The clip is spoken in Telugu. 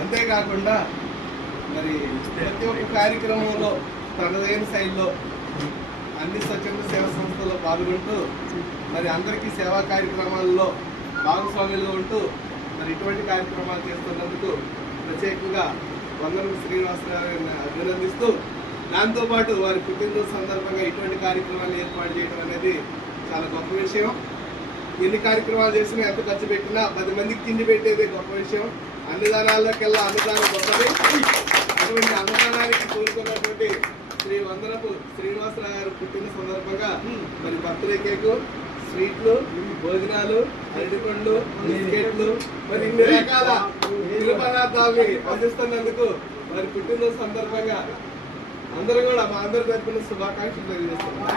అంతేకాకుండా మరి ప్రతి ఒక్క కార్యక్రమంలో తనదైన శైలిలో అన్ని స్వచ్ఛంద సేవా సంస్థల్లో పాల్గొంటూ మరి అందరికీ సేవా కార్యక్రమాల్లో భాగస్వామ్యంలో ఉంటూ మరి ఇటువంటి కార్యక్రమాలు చేస్తున్నందుకు ప్రత్యేకంగా వందనం శ్రీనివాసరావు గారిని అభినందిస్తూ దాంతోపాటు వారి పుట్టినరోజు సందర్భంగా ఇటువంటి కార్యక్రమాలు ఏర్పాటు చేయడం అనేది చాలా గొప్ప విషయం. ఎన్ని కార్యక్రమాలు చేసినా ఎంత ఖర్చు పెట్టినా 10 మందికి తిండి పెట్టేదే గొప్ప విషయం. అన్నదానాల్లోకెల్లా అన్నదానం గొప్పది. అటువంటి అన్నదానానికి కోరుకున్నటువంటి శ్రీ వందనపు శ్రీనివాసరావు గారు పుట్టిన సందర్భంగా మరి బర్త్డే కేకు, స్వీట్లు, భోజనాలు, అరటిపండ్లు, బిస్కెట్లు మరి ఇన్ని రకాల తిరు పదార్థాలని అందిస్తున్నందుకు మరి పుట్టినరోజు సందర్భంగా అందరూ కూడా మా అందరి తరఫున శుభాకాంక్షలు తెలియజేస్తున్నాం.